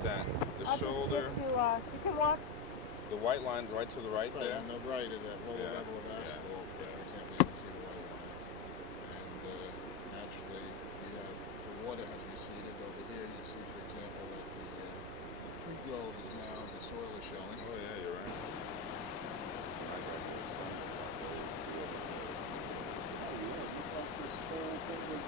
That the I'll just shoulder, get you can walk. the white line right to the right Right, there. on the right of that lower Yeah, level of yeah, asphalt, for yeah. example, you can see the white line. And naturally, we have the water has receded. Over here, you see, for example, that the tree grove is now, the soil is showing. Oh yeah, you're right. I got this song about those Oh, yeah, you thought this whole thing was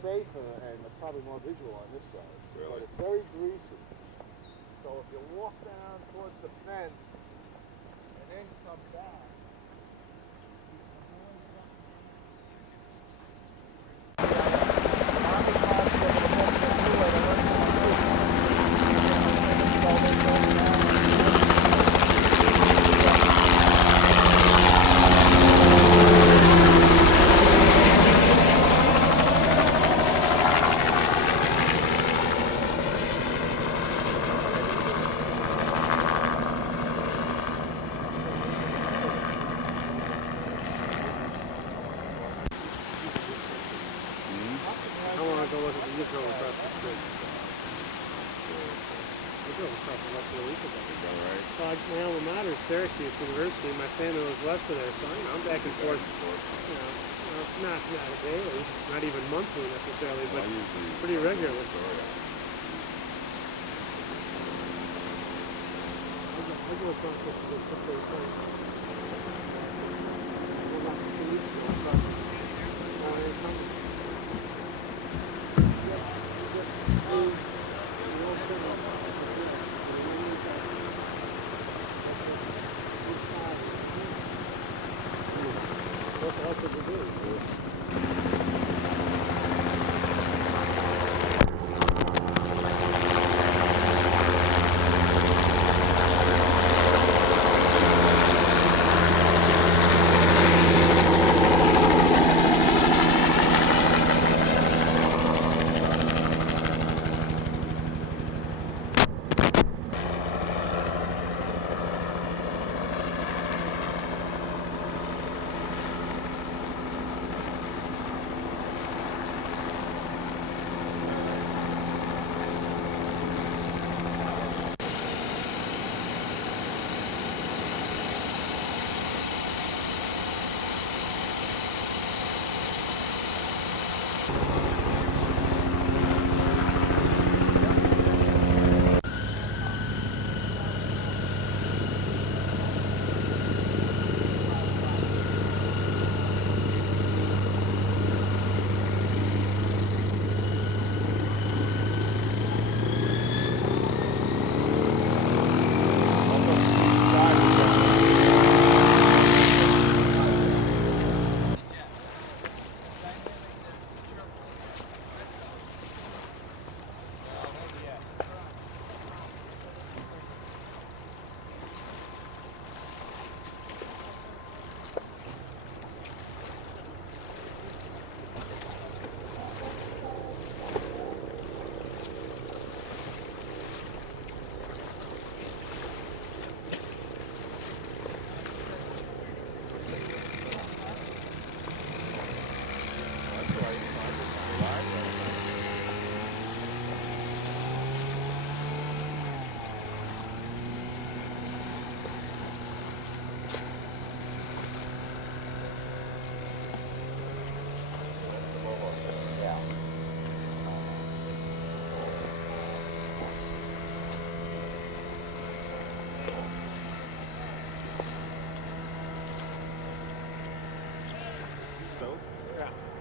safer and probably more visual on this side. Really? But it's very greasy. So if you walk down towards the fence and then come back, I want to go look at the Yukon across the street. I drove across the left a week ago. Is that right? So my alma mater is Syracuse University. My family was west of there, so I'm back and forth. It's not daily, not even monthly necessarily, but pretty regularly. I go across this a couple of times. What else did we do?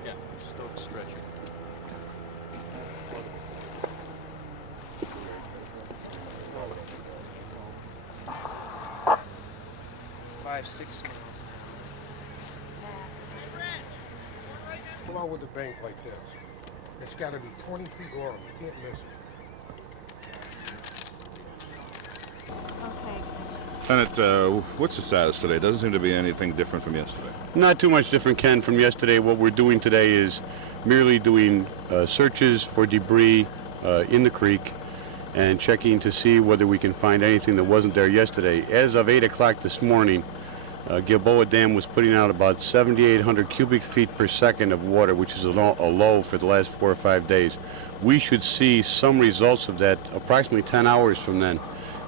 Yeah, Stoke stretcher. 5, 6 miles an Come out with a bank like this. It's got to be 20 feet long. You can't miss it. Okay. Lieutenant, what's the status today? Doesn't seem to be anything different from yesterday. Not too much different, Ken, from yesterday. What we're doing today is merely doing searches for debris in the creek and checking to see whether we can find anything that wasn't there yesterday. As of 8 o'clock this morning, Gilboa Dam was putting out about 7,800 cubic feet per second of water, which is a low for the last 4 or 5 days. We should see some results of that approximately 10 hours from then,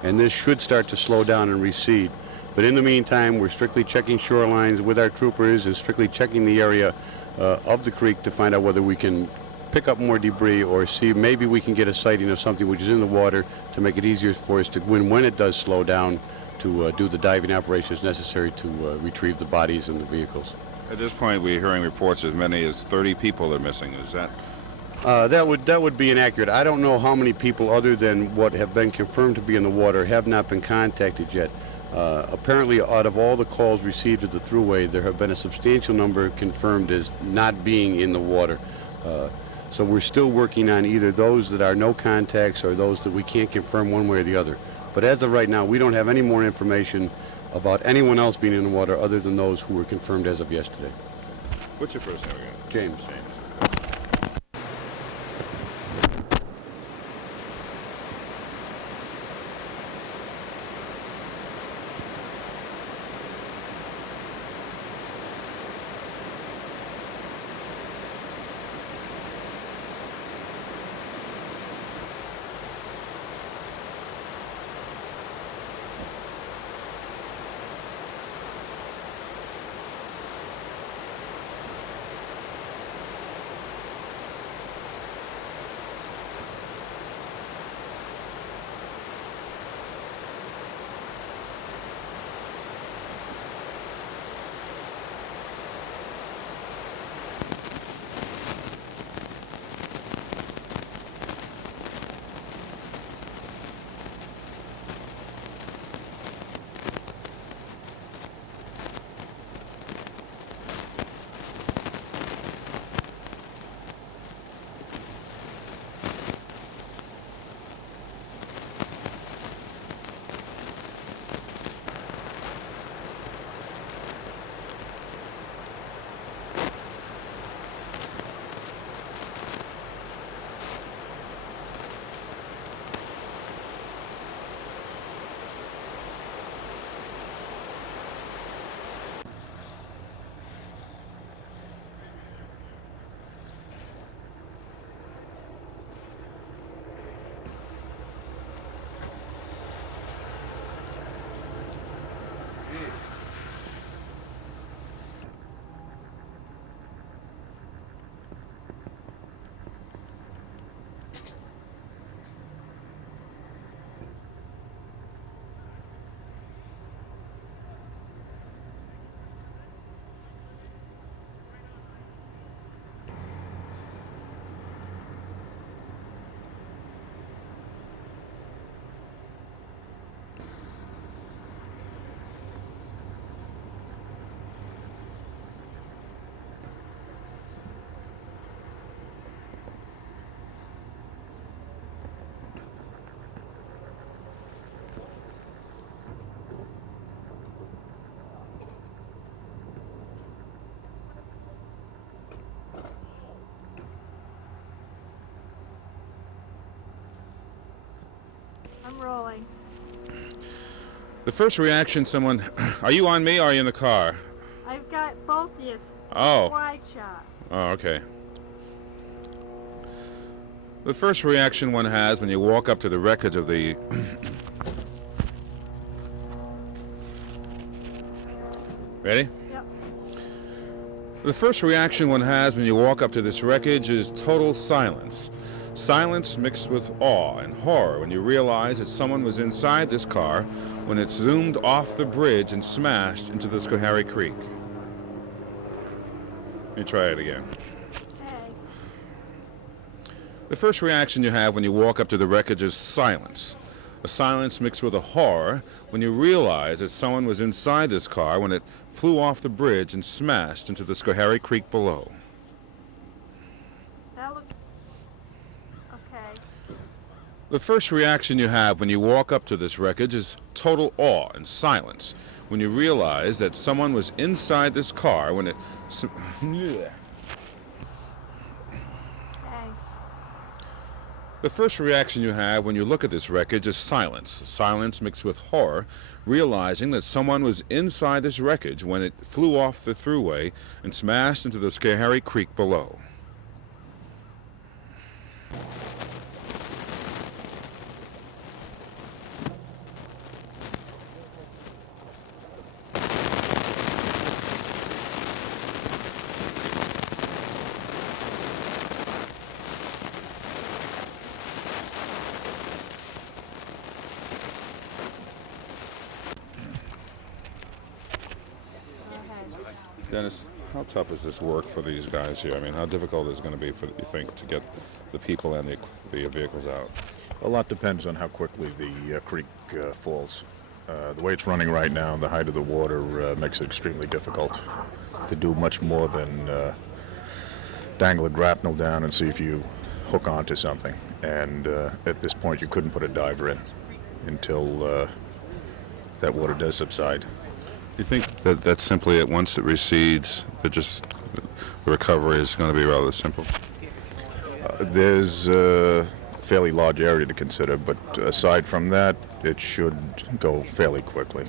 and this should start to slow down and recede. But in the meantime, we're strictly checking shorelines with our troopers and strictly checking the area of the creek to find out whether we can pick up more debris or see maybe we can get a sighting of something which is in the water to make it easier for us to, when it does slow down, to do the diving operations necessary to retrieve the bodies and the vehicles. At this point, we're hearing reports as many as 30 people are missing. Is that? That would be inaccurate. I don't know how many people other than what have been confirmed to be in the water have not been contacted yet. Apparently, out of all the calls received at the thruway, there have been a substantial number confirmed as not being in the water. So we're still working on either those that are no contacts or those that we can't confirm one way or the other. But as of right now, we don't have any more information about anyone else being in the water other than those who were confirmed as of yesterday. What's your first name again? James. I'm rolling. The first reaction, someone... Are you on me or are you in the car? I've got both yous. Oh. Wide shot. Oh, okay. The first reaction one has when you walk up to the wreckage of the... Ready? Yep. The first reaction one has when you walk up to this wreckage is total silence. Silence mixed with awe and horror when you realize that someone was inside this car when it zoomed off the bridge and smashed into the Schoharie Creek. Let me try it again. Okay. The first reaction you have when you walk up to the wreckage is silence. A silence mixed with a horror when you realize that someone was inside this car when it flew off the bridge and smashed into the Schoharie Creek below. That looks... Okay. The first reaction you have when you walk up to this wreckage is total awe and silence when you realize that someone was inside this car when it... Okay. The first reaction you have when you look at this wreckage is silence. Silence mixed with horror, realizing that someone was inside this wreckage when it flew off the thruway and smashed into the Schoharie Creek below. Dennis, how tough is this work for these guys here? I mean, how difficult is it going to be, you think, to get the people and the vehicles out? A lot depends on how quickly the creek falls. The way it's running right now, the height of the water makes it extremely difficult to do much more than dangle a grapnel down and see if you hook onto something. And at this point, you couldn't put a diver in until that water does subside. Do you think that that's simply it? Once it recedes, that just the recovery is going to be rather simple? There's a fairly large area to consider, but aside from that, it should go fairly quickly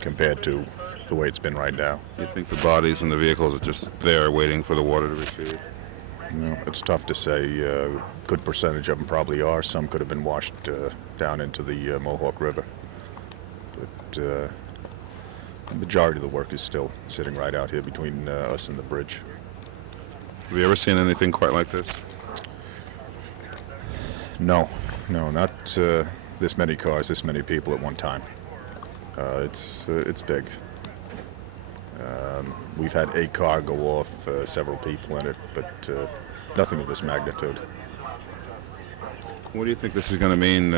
compared to the way it's been right now. You think the bodies and the vehicles are just there waiting for the water to recede? No, it's tough to say. A good percentage of them probably are. Some could have been washed down into the Mohawk River. But the majority of the work is still sitting right out here between us and the bridge. Have you ever seen anything quite like this? No, not this many cars, this many people at one time. It's big. We've had a car go off, several people in it, but nothing of this magnitude. What do you think this is going to mean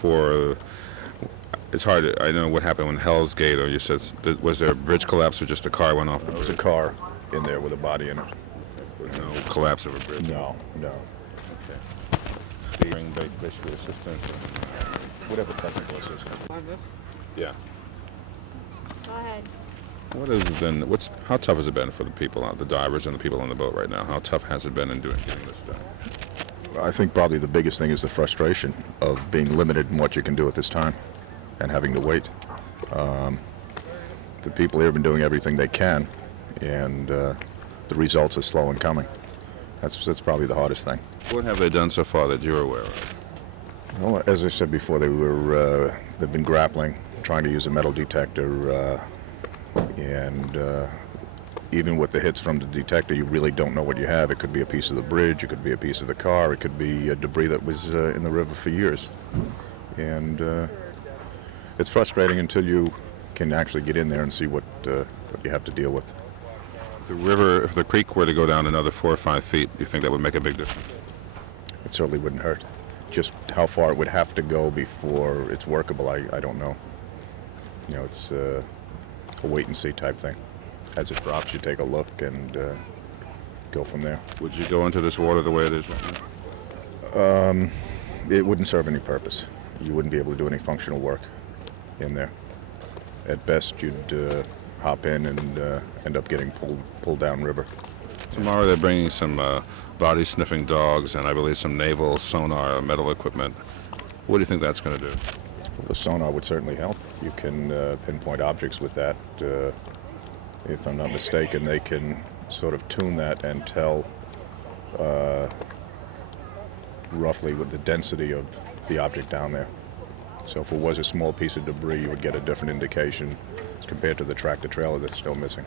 for... It's hard to, I know what happened when Hell's Gate, or you said, was there a bridge collapse or just a car went off the There bridge? was a car in there with a body in it. No collapse of a bridge? No. Bring basically assistance? Whatever technical assistance. Yeah. Go ahead. What has it been, how tough has it been for the people out, the divers and the people on the boat right now? How tough has it been in getting this done? I think probably the biggest thing is the frustration of being limited in what you can do at this time and having to wait. The people here have been doing everything they can, and the results are slow in coming. That's probably the hardest thing. What have they done so far that you're aware of? Well, as I said before, they've been grappling, trying to use a metal detector, and even with the hits from the detector, you really don't know what you have. It could be a piece of the bridge, it could be a piece of the car, it could be debris that was in the river for years. And it's frustrating until you can actually get in there and see what you have to deal with. The river, if the creek were to go down another 4 or 5 feet, do you think that would make a big difference? It certainly wouldn't hurt. Just how far it would have to go before it's workable, I don't know. You know, it's a wait and see type thing. As it drops, you take a look and go from there. Would you go into this water the way it is right now? It wouldn't serve any purpose. You wouldn't be able to do any functional work in there. At best, you'd hop in and end up getting pulled down river. Tomorrow they're bringing some body-sniffing dogs and I believe some naval sonar metal equipment. What do you think that's going to do? Well, the sonar would certainly help. You can pinpoint objects with that. If I'm not mistaken, they can sort of tune that and tell roughly what the density of the object down there. So if it was a small piece of debris, you would get a different indication compared to the tractor-trailer that's still missing.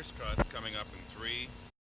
first cut coming up in 3,